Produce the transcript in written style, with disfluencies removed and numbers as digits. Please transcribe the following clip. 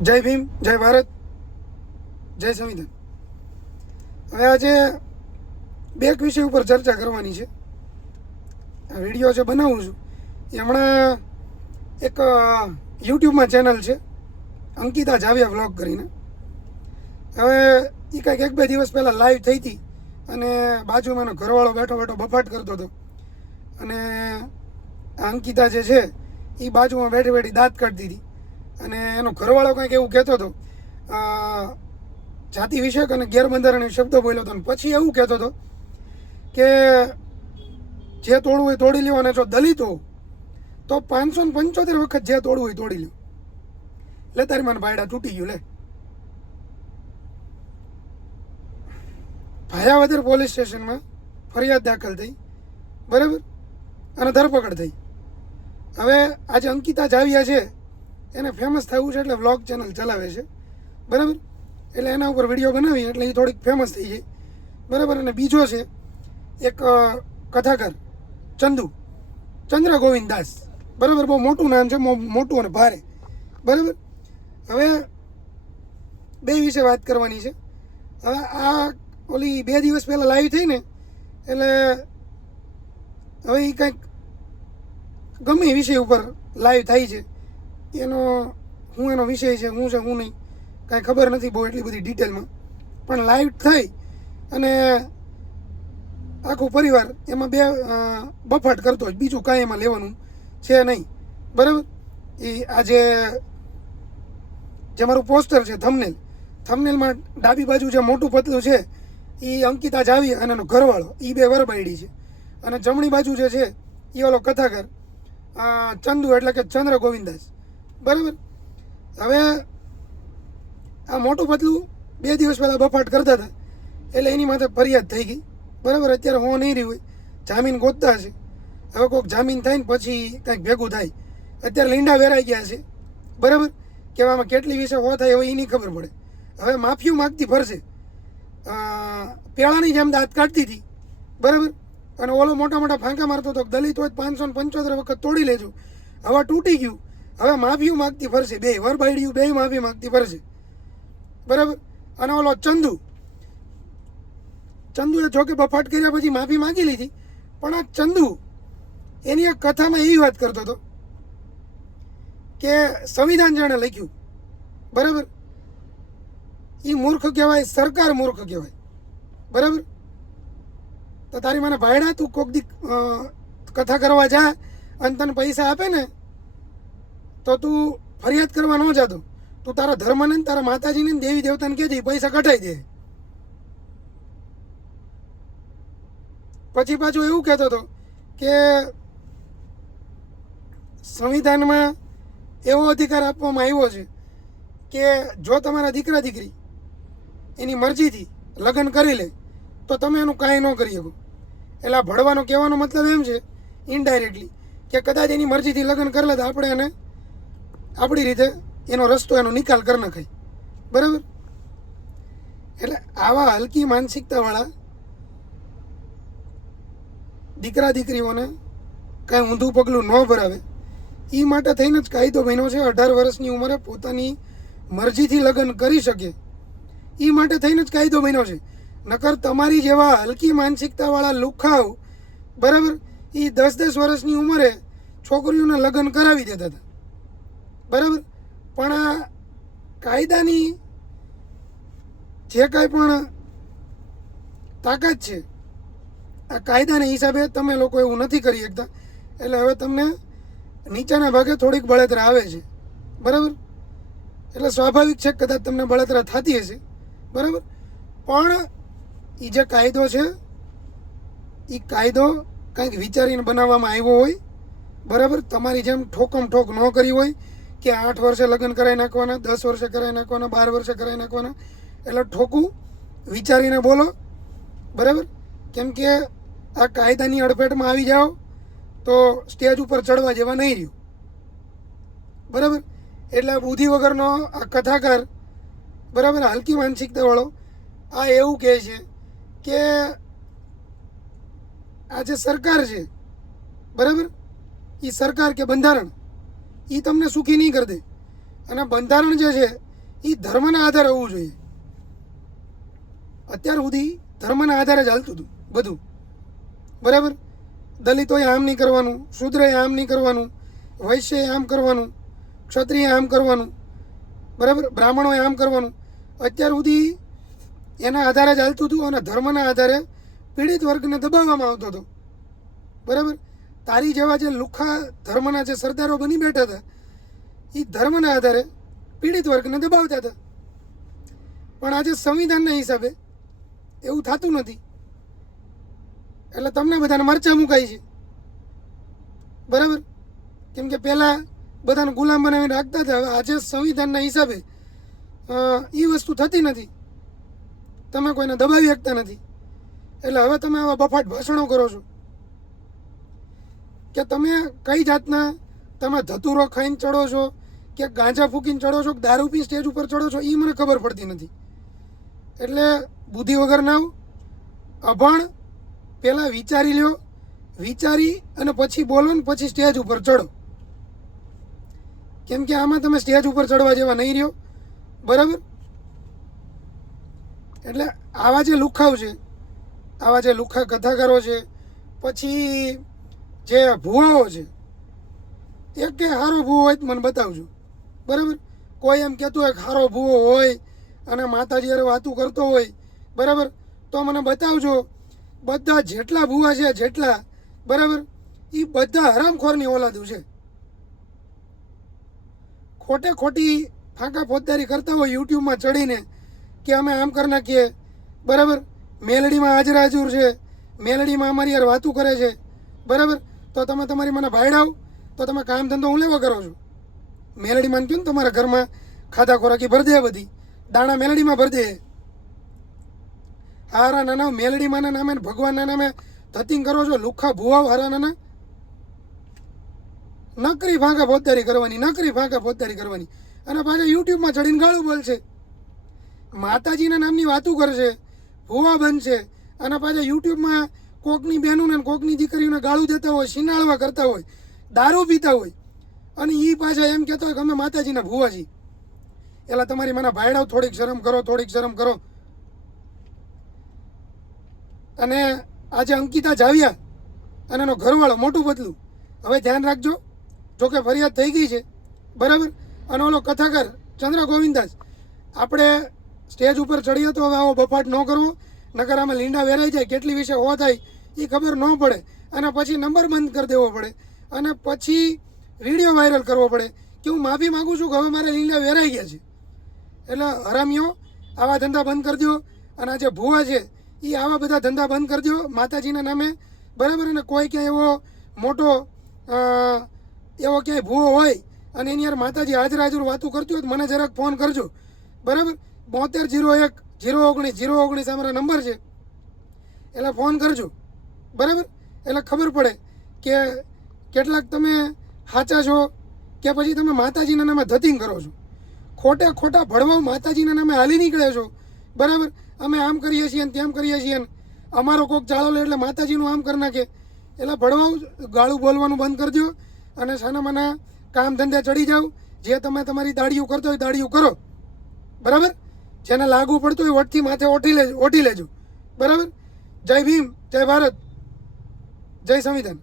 જય ભીમ, જય ભારત, જય સંવિધાન. હવે આજે બે એક વિષય ઉપર ચર્ચા કરવાની છે. આ વિડીયો જે બનાવું છું એ હમણાં એક યુટ્યુબમાં ચેનલ છે અંકિતા જાવિયા વ્લોગ કરીને. હવે એ કંઈક એક બે દિવસ પહેલાં લાઈવ થઈ હતી અને બાજુમાં એનો ઘરવાળો બેઠો બેઠો બફાટ કરતો હતો અને આ અંકિતા જે છે એ બાજુમાં બેઠી બેઠી દાંત કાઢતી હતી અને એનો ઘરવાળો કંઈક એવું કહેતો હતો, જાતિ વિષયક અને ગેરબંધારણીય શબ્દો બોલ્યો હતો. અને પછી એવું કહેતો હતો કે જે તોડવું હોય તોડી લ્યો, અને જો દલિત હો તો 575 વખત જે તોડવું હોય તોડી લ્યો. લે તારી મને ભાયડા તૂટી ગયું. લે ભાયાવદર પોલીસ સ્ટેશનમાં ફરિયાદ દાખલ થઈ, બરાબર, અને ધરપકડ થઈ. હવે આજે અંકિતા જાવિયા છે એને ફેમસ થવું છે એટલે વ્લોગ ચેનલ ચલાવે છે, બરાબર, એટલે એના ઉપર વિડીયો બનાવી એટલે એ થોડીક ફેમસ થઈ જાય, બરાબર. અને બીજો છે એક કથાકાર ચંદ્ર ગોવિંદ દાસ, બરાબર, બહુ મોટું નામ છે, મોટું અને ભારે, બરાબર. હવે બે વિશે વાત કરવાની છે. હવે આ ઓલી 2 દિવસ પહેલાં લાઈવ થઈ ને એટલે હવે એ કંઈક ગમે એ વિષય ઉપર લાઈવ થાય છે, એનો વિષય છે શું છે શું નહીં કાંઈ ખબર નથી બહુ એટલી બધી ડિટેલમાં, પણ લાઈવ થઈ અને આખું પરિવાર એમાં બફાટ કરતો જ, બીજું કાંઈ એમાં લેવાનું છે નહીં, બરાબર. એ આજે જે મારું પોસ્ટર છે થંબનેલમાં ડાબી બાજુ જે મોટું પતલું છે એ અંકિતા જાવિયા અને એનો ઘરવાળો, એ બે વરબાયડી છે, અને જમણી બાજુ જે છે એ ઓલો કથાકાર ચંદુ એટલે કે ચંદ્ર ગોવિંદાસ, બરાબર. હવે આ મોટું પતલું 2 દિવસ પહેલાં બફાટ કરતા હતા એટલે એની માથે ફરિયાદ થઈ ગઈ, બરાબર. અત્યારે હું નહીં રહી હોય, જામીન ગોતતા હશે. હવે કોઈક જામીન થાય ને પછી કંઈક ભેગું થાય. અત્યારે લીંડા વેરાઈ ગયા છે, બરાબર, કે આમાં કેટલી વિશે હો થાય હવે એ નહીં ખબર પડે. હવે માફીઓ માગતી ફરશે, પેળાની જેમ દાંત કાઢતી હતી, બરાબર, અને ઓલો મોટા મોટા ફાંકા મારતો હતો દલિત હોય 575 વખત તોડી લેજો. હવે તૂટી ગયું, હવે માફીઓ માગતી ફરશે, બે વરબાયડીયું બે માફી માગતી ફરશે, બરાબર. અને ઓલો ચંદુએ જોકે બફાટ કર્યા પછી માફી માગી લીધી, પણ આ ચંદુ એની એક કથામાં એવી વાત કરતો હતો કે સંવિધાન જેણે લખ્યું, બરાબર, એ મૂર્ખ કહેવાય, સરકાર મૂર્ખ કહેવાય, બરાબર. તો તારી મને ભાયડા તું કોક દી કથા કરવા જા અને તને પૈસા આપે ને તો તું ફરિયાદ કરવા ન જાતો, તું તારા ધર્મને તારા માતાજીને દેવી દેવતાને કહેજે પૈસા કઢાઈ દે. પછી પાછું એવું કહેતો હતો કે સંવિધાનમાં એવો અધિકાર આપવામાં આવ્યો છે કે જો તમારા દીકરા દીકરી એની મરજીથી લગ્ન કરી લે તો તમે એનું કાંઈ ન કરી શકો. એટલે આ ભળવાનો કહેવાનો મતલબ એમ છે ઇનડાયરેક્ટલી કે કદાચ એની મરજીથી લગ્ન કરી લે તો આપણે એને આપણી રીતે એનો રસ્તો એનો નિકાલ કરી નાખાય, બરાબર. એટલે આવા હલકી માનસિકતાવાળા દીકરા દીકરીઓને કાંઈ ઊંધું પગલું ન ભરાવે એ માટે થઈને જ કાયદો બન્યો છે 18 વર્ષની ઉંમરે પોતાની મરજીથી લગ્ન કરી શકે એ માટે થઈને જ કાયદો બન્યો છે. નકર તમારી જેવા હલકી માનસિકતાવાળા લુખાવ, બરાબર, એ 10-10 વર્ષની ઉંમરે છોકરીઓને લગ્ન કરાવી દેતા હતા, બરાબર. પણ આ કાયદાની જે કાંઈ પણ તાકાત છે આ કાયદાના હિસાબે તમે લોકો એવું નથી કરી શકતા. એટલે હવે તમને નીચાના ભાગે થોડીક બળતરા આવે છે, બરાબર. એટલે સ્વાભાવિક છે કદાચ તમને બળતરા થતી હશે, બરાબર. પણ એ જે કાયદો છે એ કાયદો કંઈક વિચારીને બનાવવામાં આવ્યો હોય, બરાબર. તમારી જેમ ઠોકમ ઠોક ન કરી હોય કે 8 વર્ષે લગ્ન કરાવી નાખવાના, 10 વર્ષે કરાવી નાખવાના, 12 વર્ષે કરાવી નાખવાના. એટલે ઠોકું વિચારીને બોલો, બરાબર. કેમ કે આ કાયદાની અડફેટમાં આવી જાઓ તો સ્ટેજ ઉપર ચડવા જેવા નહીં રહ્યું, બરાબર. એટલે બુદ્ધિ વગરનો આ કથાકાર, બરાબર, હલકી માનસિકતાવાળો આ એવું કહે છે કે આ જે સરકાર છે, બરાબર, એ સરકાર કે બંધારણ એ તમને સુખી નહીં કરી દે. અને બંધારણ જે છે એ ધર્મના આધારે હોવું જોઈએ. અત્યાર સુધી ધર્મના આધારે જ હાલતું હતું બધું, બરાબર. દલિતોએ આમ નહીં કરવાનું, શૂદ્રએ આમ નહીં કરવાનું, વૈશ્યએ આમ કરવાનું, ક્ષત્રિયએ આમ કરવાનું, બરાબર, બ્રાહ્મણોએ આમ કરવાનું. અત્યાર સુધી એના આધારે જ હાલતું હતું અને ધર્મના આધારે પીડિત વર્ગને દબાવવામાં આવતો હતો, બરાબર. તારી જેવા જે લુખ્ખા ધર્મના જે સરદારો બની બેઠા હતા એ ધર્મના આધારે પીડિત વર્ગને દબાવતા હતા. પણ આજે સંવિધાનના હિસાબે એવું થતું નથી, એટલે તમને બધાને મરચા મુકાય છે, બરાબર. કેમ કે પહેલાં બધાને ગુલામ બનાવીને રાખતા હતા. હવે આજે સંવિધાનના હિસાબે એ વસ્તુ થતી નથી, તમે કોઈને દબાવી શકતા નથી. એટલે હવે તમે આવા બફાટ ભાષણો કરો છો કે તમે કઈ જાતના તમે ધતુરો ખાઈને ચડો છો કે ગાંજા ફૂકીને ચડો છો કે દારૂ પી સ્ટેજ ઉપર ચડો છો એ મને ખબર પડતી નથી. એટલે બુદ્ધિ વગર ના અભણ, પહેલાં વિચારી લ્યો, વિચારી અને પછી બોલો ને પછી સ્ટેજ ઉપર ચડો. કેમ કે આમાં તમે સ્ટેજ ઉપર ચડવા જેવા નહીં રહ્યો, બરાબર. એટલે આવા જે લુખ્ખાઓ છે, આવા જે લુખ્ખા કથાકારો છે, પછી જે ભુવાઓ છે, એક કે સારો ભૂવો હોય તો મને બતાવજો, બરાબર. કોઈ એમ કહેતું હોય સારો ભૂવો હોય અને માતાજી હારે વાતું કરતો હોય, બરાબર, તો મને બતાવજો. બધા જેટલા ભૂવા છે જેટલા, બરાબર, એ બધા હરામખોરની ઓલાદું છે. ખોટે ખોટી ફાંકા ફોજદારી કરતા હોય યુટ્યુબમાં ચડીને કે અમે આમ કરી નાખીએ, બરાબર. મેલડીમાં હાજરા હજુર છે, મેલડીમાં અમારી યાર વાતું કરે છે, બરાબર. તો તમે તમારી મને ભાડાવ તો તમે કામ ધંધો હું લેવા કરો છો? મેલડીમાં કહ્યું ને તમારા ઘરમાં ખાધા ખોરાકી ભરી દે, બધી દાણા મેલડીમાં ભરી દે. હારા નાના મેલડીમાંના નામે ભગવાનના નામે ધતિંગ કરો છો, લુખ્ખા ભુવાઓ હારા નાના. નકરી ફાંકા ફોજદારી કરવાની, નકરી ફાંકા ફોજદારી કરવાની. અને પાછા યુટ્યુબમાં ચડીને ગાળું બોલશે, માતાજીના નામની વાતું કરશે, ભુવા બનશે અને પાછા યુટ્યુબમાં કોકની બહેનોને કોકની દીકરીઓને ગાળું દેતા હોય, શિનાળવા કરતા હોય, દારૂ પીતા હોય અને એ પાછા એમ કહેતા હોય કે અમે માતાજીના ભુવા છીએ. એટલે તમારી મને ભાઈડાવ, થોડીક શરમ કરો, થોડીક શરમ કરો. અને આજે અંકિતા જાવિયા અને એનો ઘરવાળો મોટું બદલું, હવે ધ્યાન રાખજો. જોકે ફરિયાદ થઈ ગઈ છે, બરાબર. અને ઓલો કથાકાર ચંદ્ર ગોવિંદાસ, આપણે સ્ટેજ ઉપર ચડીએ તો હવે આવો બફાટ ન કરવો, નકર આમાં લીંડા વેરાઈ જાય, કેટલી વિશે હો થાય એ ખબર ન પડે અને પછી નંબર બંધ કરી દેવો પડે અને પછી વિડીયો વાયરલ કરવો પડે કે હું માફી માગું છું કે હવે મારે લીંડા વેરાઈ ગયા છે. એટલે હરામીઓ આવા ધંધા બંધ કરી દો. અને આ જે ભૂવા છે એ આવા બધા ધંધા બંધ કરી દો માતાજીના નામે, બરાબર. અને કોઈ ક્યાંય એવો મોટો એવો ક્યાંય ભૂવો હોય અને એની યાર માતાજી હાજર હાજર વાતું કરતી હોય તો મને જરાક ફોન કરજો, બરાબર. 7201-019-019 અમારા નંબર છે, એટલે ફોન કરજો, બરાબર. એટલે ખબર પડે કે કેટલાક તમે સાચા છો કે પછી તમે માતાજીના નામે ધતિંગ કરો છો. ખોટે ખોટા ભળવાઓ માતાજીના નામે હાલી નીકળે છો, બરાબર. અમે આમ કરીએ છીએ ને તેમ કરીએ છીએ ને અમારો કોક ચાળો લે એટલે માતાજીનું આમ કરી નાખે. એટલે ભળવાઓ ગાળું બોલવાનું બંધ કરી દો અને સાનામાના કામ ધંધે ચડી જાઓ. જે તમે તમારી દાડીઓ કરતો હોય દાડીઓ કરો, બરાબર. જેને લાગુ પડતું હોય વટથી માથે ઓઠી લેજો, બરાબર. જય ભીમ, જય ભારત, જય સંવિધાન.